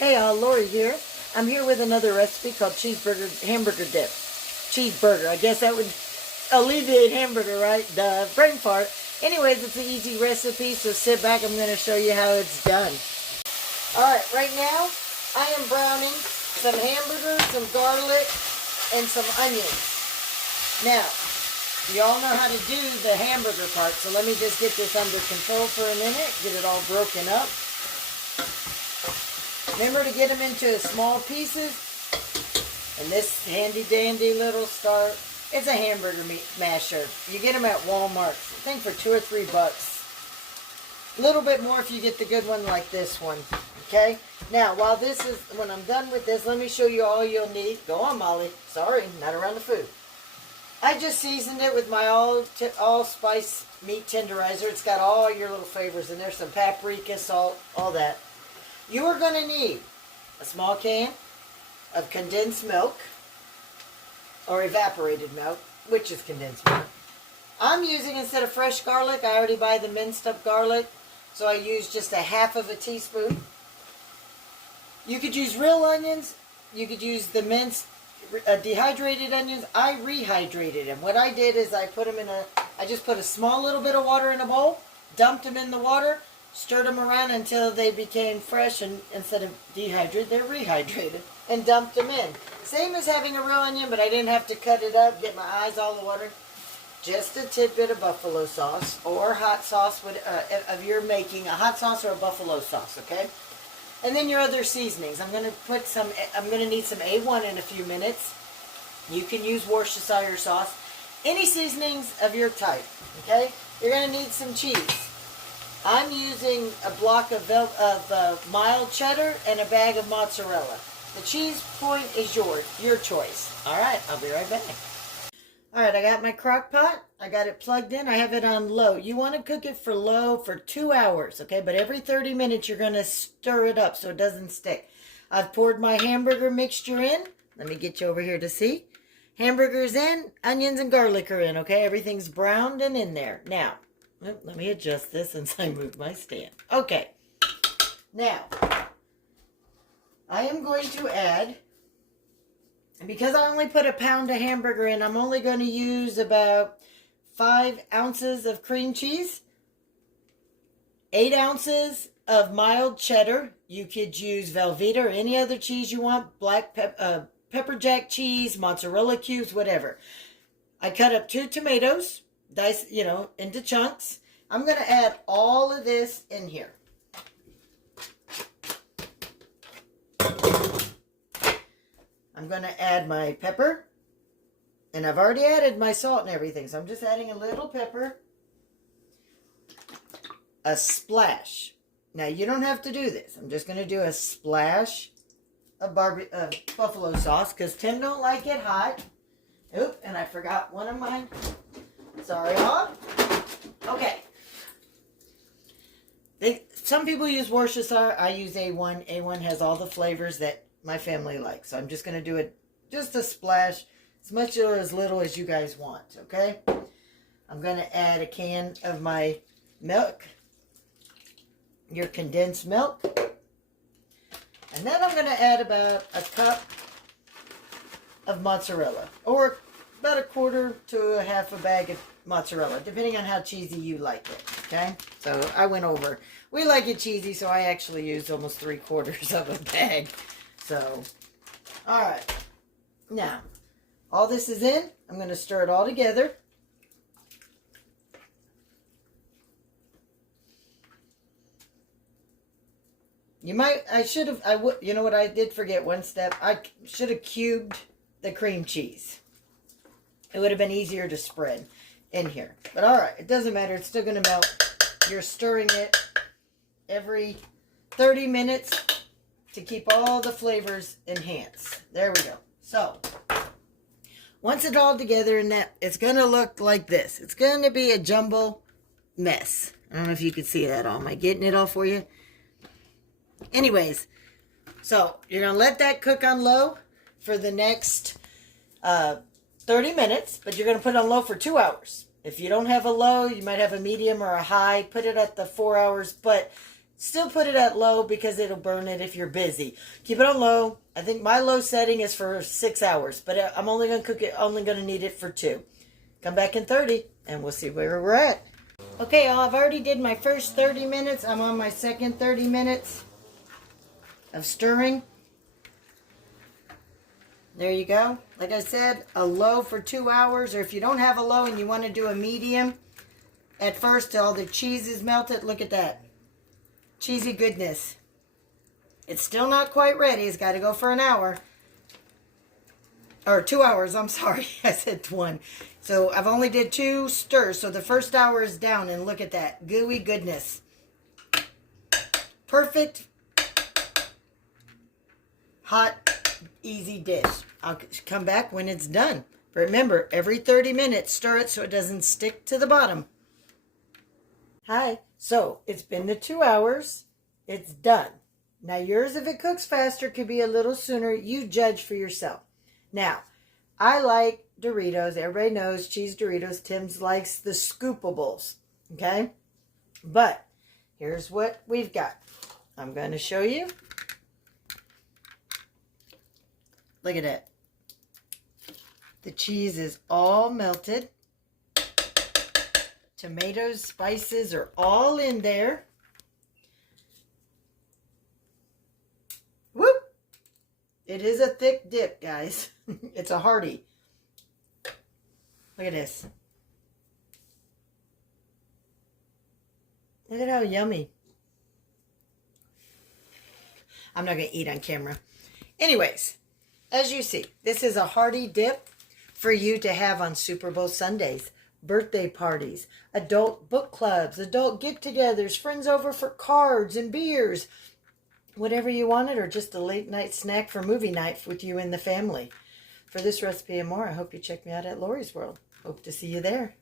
Hey all, Lori here. I'm here with another recipe called hamburger dip. Cheeseburger. I guess that would alleviate hamburger, right? The brain fart. Anyways, it's an easy recipe, so sit back. I'm going to show you how it's done. Alright, right now I am browning some hamburger, some garlic, and some onions. Now, you all know how to do the hamburger part, so let me just get this under control for a minute, get it all broken up. Remember to get them into small pieces. And this handy dandy little start, it's a hamburger meat masher. You get them at Walmart, I think for $2 or $3. A little bit more if you get the good one like this one. Okay? Now, when I'm done with this, let me show you all you'll need. Go on, Molly. Sorry, not around the food. I just seasoned it with my all-spice meat tenderizer. It's got all your little flavors in there. Some paprika, salt, all that. You are going to need a small can of condensed milk, or evaporated milk, which is condensed milk. I'm using, instead of fresh garlic, I already buy the minced up garlic, so I use just a half of a teaspoon. You could use real onions, you could use the minced dehydrated onions. I rehydrated them. What I did is I just put a small little bit of water in a bowl, dumped them in the water, stirred them around until they became fresh, and instead of dehydrated, they're rehydrated, and dumped them in. Same as having a real onion, but I didn't have to cut it up, get my eyes all the water. Just a tidbit of buffalo sauce or hot sauce of your making, a hot sauce or a buffalo sauce, okay? And then your other seasonings. I'm going to need some A1 in a few minutes. You can use Worcestershire sauce. Any seasonings of your type, okay? You're going to need some cheese. I'm using a block of mild cheddar and a bag of mozzarella. The cheese point is your choice. Alright, I'll be right back. Alright, I got my crock pot. I got it plugged in. I have it on low. You want to cook it for low for 2 hours, okay? But every 30 minutes you're going to stir it up so it doesn't stick. I've poured my hamburger mixture in. Let me get you over here to see. Hamburger's in, onions and garlic are in, okay? Everything's browned and in there. Now, let me adjust this since I moved my stand. Okay. Now, I am going to add, and because I only put a pound of hamburger in, I'm only going to use about 5 ounces of cream cheese, 8 ounces of mild cheddar. You could use Velveeta or any other cheese you want, black pepper jack cheese, mozzarella cubes, whatever. I cut up 2 tomatoes, diced, into chunks. I'm going to add all of this in here. I'm going to add my pepper. And I've already added my salt and everything, so I'm just adding a little pepper. A splash. Now, you don't have to do this. I'm just going to do a splash of buffalo sauce, because Tim don't like it hot. Oop, and I forgot one of mine. Sorry, all. Okay. Some people use Worcestershire. I use A1. A1 has all the flavors that my family likes. So I'm just going to do it just a splash, as much or as little as you guys want, okay? I'm going to add a can of my milk, your condensed milk. And then I'm going to add about a cup of mozzarella, or about a quarter to a half a bag of mozzarella, depending on how cheesy you like it, okay? So I went over. We like it cheesy, so I actually used almost 3/4 of a bag. So, all right. Now, all this is in. I'm going to stir it all together. You know what, I did forget one step. I should have cubed the cream cheese. It would have been easier to spread in here. But all right, it doesn't matter. It's still going to melt. You're stirring it every 30 minutes to keep all the flavors enhanced. There we go. So, once it's all together, it's going to look like this. It's going to be a jumble mess. I don't know if you can see that all. Am I getting it all for you? Anyways, so you're going to let that cook on low for the next 30 minutes, but you're going to put it on low for 2 hours. If you don't have a low, you might have a medium or a high. Put it at the 4 hours, but Still put it at low because it'll burn it if you're busy. Keep it on low. I think my low setting is for 6 hours, but I'm only going to cook it, only going to need it for 2. Come back in 30 and we'll see where we're at. Okay, I've already did my first 30 minutes. I'm on my second 30 minutes of stirring. There you go. Like I said, a low for 2 hours, or if you don't have a low and you want to do a medium at first till all the cheese is melted, look at that. Cheesy goodness. It's still not quite ready. It's got to go for an hour. Or 2 hours, I'm sorry. I said 1. So I've only did 2 stirs. So the first hour is down, and look at that. Gooey goodness. Perfect. Hot, easy dish. I'll come back when it's done. Remember, every 30 minutes, stir it so it doesn't stick to the bottom. Hi. So, it's been the 2 hours. It's done. Now, yours, if it cooks faster, could be a little sooner. You judge for yourself. Now, I like Doritos. Everybody knows cheese Doritos. Tim's likes the scoopables. Okay? But, here's what we've got. I'm going to show you. Look at it. The cheese is all melted. Tomatoes, spices are all in there. Whoop! It is a thick dip, guys. It's a hearty. Look at this. Look at how yummy. I'm not going to eat on camera. Anyways, as you see, this is a hearty dip for you to have on Super Bowl Sundays. Birthday parties, adult book clubs, adult get-togethers, friends over for cards and beers, whatever you wanted, or just a late night snack for movie night with you and the family. For this recipe and more, I hope you check me out at Lauries World. Hope to see you there.